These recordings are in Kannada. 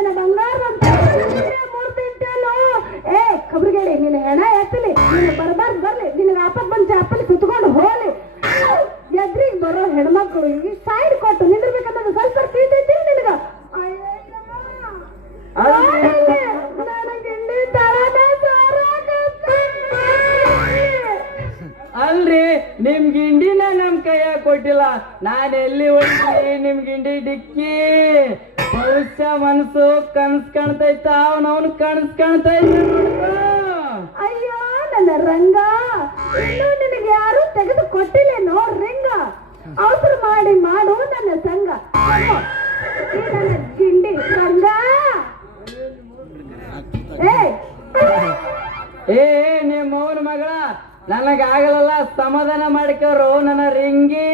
ನನ್ನ ಬಂಗಾರ ಮೂರ್ತಿ ಇಟ್ಟೇನು. ಏ ಕಬ್ರಿಗೇಡಿ ನಿನ್ನ ಹೆಣ ಎತ್ತಲಿ, ನಿನ್ನ ಬರ್ಬಾರ್ದು ಬರ್ಲಿ, ನಿನಗೆ ಆಪತ್ ಬಂದು ಚಾಪಲ್ಲಿ ಕುತ್ಕೊಂಡು ಹೋಗ್ಲಿ. ಎದ್ರಿಗೆ ಬರೋ ಹೆಣ್ಮಕ್ಳು ಈ ಸೈಡ್ ಕೊಟ್ಟು ನಿಂದಿರ್ಬೇಕನ್ನೋದು ಸ್ವಲ್ಪ ಪ್ರೀತಿ ನಿನಗ. ಅಲ್ರಿ ನಿಮ್ ಗಿಂಡಿನ ನಮ್ ಕೈಯಾಗ ಕೊಟ್ಟಿಲ್ಲ, ನಾನ್ ಎಲ್ಲಿ ಹೋಗಿ ನಿಮ್ ಗಿಂಡಿ ಡಿಕ್ಕಿ. ಭವಿಷ್ಯ ಮನಸ್ಸು ಕನಸ್ ಕಾಣ್ತೈತ, ಅವನವನು ಕನಸ್ ಕಾಣ್ತೈತ. ಅಯ್ಯೋ ನನ್ನ ರಂಗ, ಇನ್ನೂ ನಿನಗೆ ಯಾರು ತೆಗೆದು ಕೊಟ್ಟಿಲ್ಲೇನೋ ರಿಂಗ. ಅವಸರ ಮಾಡಿ ಮಾಡು ನನ್ನ ಸಂಗ, ನನ್ನ ಗಿಂಡಿ ರಂಗ. ಏ ನಿಮ್ಮ ಅವನ ಮಗಳ, ನನಗಾಗಲ್ಲ, ಸಮಾಧಾನ ಮಾಡ್ಕೋರು ನನ್ನ ರಿಂಗಿ.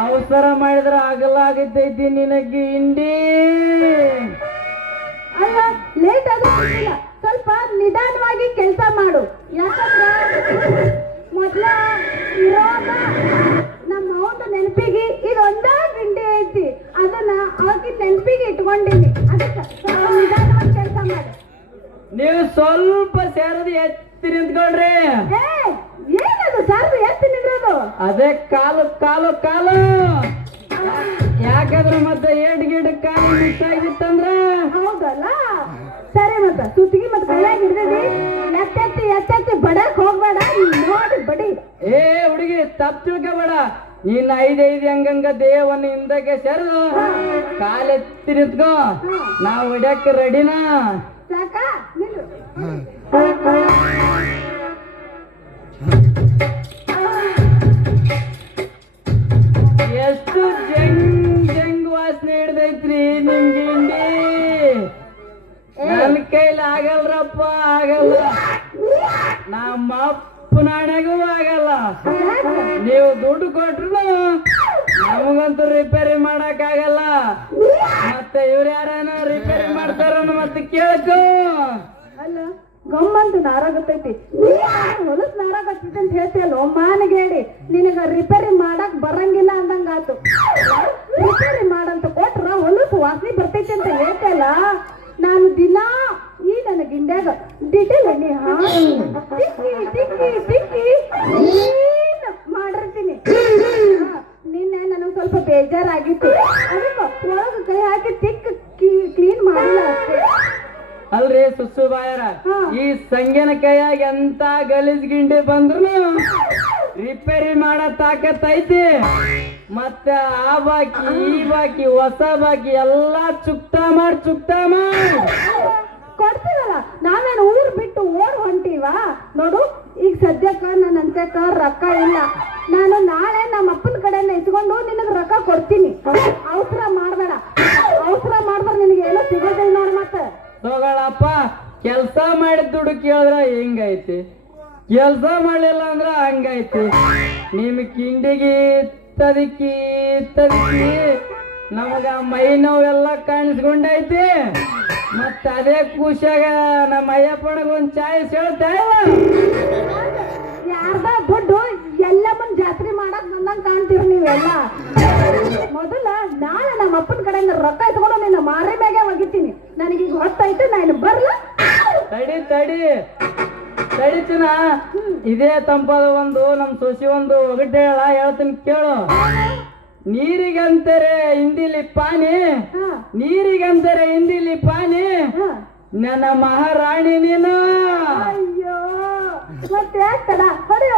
ಅವಸರ ಮಾಡಿದ್ರ ಆಗಲಾಗಿದ್ದೈತಿ ನಿನಗೆ ಇಂಡಿ. ಅಲ್ಲ ಲೇಟ್ ಆಗೋದಿಲ್ಲ, ಸ್ವಲ್ಪ ನಿಧಾನವಾಗಿ ಕೆಲಸ ಮಾಡು. ಯಾಕಂದ್ರೆ ಮೊದ್ಲ ಇರೋದ ನಮ್ಮ ಅವನ ನೆನಪಿಗೆ ಇದೊಂದ ಗಿಂಡಿ ಐತಿ, ಅದನ್ನ ಅವಕ್ಕೆ ನೆನಪಿಗೆ ಇಟ್ಕೊಂಡಿನಿ. ಅದಕ್ಕೆ ನಿಧಾನವಾಗಿ ಕೆಲಸ ಮಾಡು. ನೀವು ಸ್ವಲ್ಪ ಸೇರದು ಎತ್ತಿ ನಿಂತ್ಕೊಳ್ರಿ. ಏನದು ಸಾರ್ದು ಎತ್ತಿ ನಿಂದ್ರದು? ಅದೇ ಕಾಲು ಕಾಲು ಕಾಲು. ಯಾಕಂದ್ರೆ ಮತ್ತೆ ಏಟ್ ಗಿಡ ಕಾಲು ಮಿಸ್ ಆಗಿತ್ತಂದ್ರ. ಹೌದಲ್ಲ, ಸರಿ. ಮತ್ತ ಸುತ್ತಿಗೆ ಮತ್ತೆ ಕೈಯಾಗ ಹಿಡ್ದಿದಿ, ಎತ್ತೆತ್ತಿ ಬಡಕ್ ಹೋಗ್ಬೇಡ, ನೋಡಿ ಬಡಿ. ಏ ಹುಡುಗಿ ತಪ್ಪು ತಿಳ್ಕೊಬೇಡ, ನೀನ್ 5 ಹಂಗಂಗ ದೇವನ್ನ ಹಿಂದಕ್ಕೆ ಸೇರಿದು ಕಾಲೆತ್ತಿ ನಿಂತ್ಕೋ. ನಾವು ಹೊಡ್ಯಕ್ಕೆ ರೆಡಿನಾ? ಸಾಕ ನಿಲ್ಲು. ಎಷ್ಟು ಜಂಗ್ ವಾಸನೆ ಹಿಡ್ದೈತ್ರಿ ನಿಮ್ ಗಿಂಡಿ. ನನ್ನ ಕೈಲಿ ಆಗಲ್ರಪ್ಪ, ಆಗಲ್ಲ. ನಮ್ಮ ಅಪ್ಪನಾಣೆಗೂ ಆಗಲ್ಲ. ನೀವು ದುಡ್ಡು ಕೊಟ್ರು ನಮಗಂತೂ ರಿಪೇರಿ ಮಾಡಕ್ ಆಗಲ್ಲ. ಮತ್ತೆ ಇವ್ರು ಯಾರೇನೋ ರಿಪೇರಿ ಮಾಡ್ತಾರ ಮತ್ತೆ ಕೇಳ್ಕೊ. ಅಲ್ಲ ಗಮ್ಮಂತ ನಾರಾಗತ್ತೈತಿ, ಹೊಲಸ್ ನಾರಾಗತ್ತೈತಿ ಅಂತ ಹೇಳ್ತೀಯಲ್ಲ ಮಾನಗೇಡಿ. ನಿನಗ ರಿಪೇರಿ ಮಾಡಕ್ ಬರಂಗಿಲ್ಲ ಅಂದಂಗಾತು. ರಿಪೇರಿ ಮಾಡಂತ ಕೊಟ್ರ ಹೊಲಸು ವಾಸನೆ ಬರ್ತೈತಿ ಅಂತ ಹೇಳ್ತಲ್ಲ. ನಾನು ದಿನ ಈ ನನ್ನ ಗಿಂಡ್ಯಾಗ ಡಿಟೇಲ್ ಎಣ್ಣೆ ತಿಕ್ಕಿ ಮಾಡಿರ್ತೀನಿ. ನಿನ್ನೆ ನನಗೆ ಸ್ವಲ್ಪ ಬೇಜಾರಾಗಿತ್ತು, ಅದಕ್ಕೆ ಒಳಗೆ ಕೈ ಹಾಕಿ ಕ್ಲೀನ್ ಮಾಡಿಲ್ಲ ಅಷ್ಟೇ. ಅಲ್ರಿ ಸುಸ್ಸು ಬಾಯರ, ಈ ಸಂಗ್ಯನ ಕೈಯಾಗ ಎಂತ ಗಲೀಜ್ ಗಿಂಡಿ ಬಂದ್ರು ರಿಪೇರಿ ಮಾಡೋ ತಾಕತ್ ಐತಿ. ಮತ್ತೆ ಆ ಬಾಕಿ ಈ ಬಾಕಿ ಹೊಸ ಬಾಕಿ ಎಲ್ಲಾ ಚುಕ್ತಾ ಮಾಡಿ ಕೊಡ್ತೀವಲ್ಲ. ನಾವೇನು ಊರ್ ಬಿಟ್ಟು ಓಡ್ ಹೊಂಟೀವ ನೋಡು. ಈಗ ಸದ್ಯಕ್ಕ ನನ್ನ ಅಂತ್ಯಕ್ಕ ರೊಕ್ಕ ಇಲ್ಲ. ನಾನು ನಾಳೆ ನಮ್ಮ ಅಪ್ಪನ ಕಡೆಯಿಂದ ಇಸ್ಕೊಂಡು ನಿನಗೆ ರೊಕ್ಕ ಕೊಡ್ತೀನಿ. ಅವಸರ ಮಾಡ್ಬೇಡ, ಅವಸರ ಮಾಡ್ಬಾರ, ನಿನಗೆ ಏನೋ ಸಿಗೋದಿಲ್ಲ ನೋಡ್. ಮತ್ತೆ ತಗೊಳಪ್ಪ, ಕೆಲ್ಸ ಮಾಡಿದ ದುಡ್ಡು ಕೇಳಿದ್ರ ಹಿಂಗೈತಿ, ಕೆಲ್ಸ ಮಾಡ್ಲಿಲ್ಲ ಅಂದ್ರ ಹಂಗೈತಿ. ನಿಮ್ ಕಿಂಡಿಗೆ ತದಕಿ ನಮಗ ಮೈ ನೋವೆಲ್ಲ ಕಾಣಿಸ್ಕೊಂಡೈತಿ. ಮತ್ತ ಅದೇ ಖುಷಿಯಾಗ ನಮ್ಮ ಅಯ್ಯಪ್ಪನಿಗೆ ಒಂದ್ ಚಾಯ್ಸ್ ಹೇಳ್ತಾ ಇಲ್ಲ. ಯಾರ್ದ ದುಡ್ಡು ಎಲ್ಲಮ್ಮನ್ ಜಾತ್ರೆ ಮಾಡಕ್ ಬಂದಂಗ ಕಾಣ್ತೀರಿ ನೀವೆಲ್ಲ. ಮೊದಲ ನಾಳೆ ನಮ್ಮ ಅಪ್ಪನ ಕಡೆಯಿಂದ ರೊಕ್ಕ ಇಟ್ಕೊಂಡು ನಿನ್ನ ಮಾರಿ ಮ್ಯಾಗೆ ಒಗಿತೀನಿ. ನನಗೀಗ ಹೊತ್ತೈತೆ, ನಾನು ಬರ್ಲ. ತಡಿತೀನ. ಇದೇ ತಂಪಾದ ಒಂದು ನಮ್ ಸೊಸಿ ಒಂದು ಒಗಟೆ ಹೇಳ್ತೀನಿ ಕೇಳು. ನೀರಿಗಂತಾರೆ ಹಿಂದಿಲಿ ಪಾನಿ, ನೀರಿಗಂತಾರೆ ಹಿಂದಿಲಿ ಪಾನಿ, ನನ್ನ ಮಹಾರಾಣಿ ನೀನು. ಅಯ್ಯೋ ಮತ್ತೆ ಯಾಕಡ ಹೊಡೆ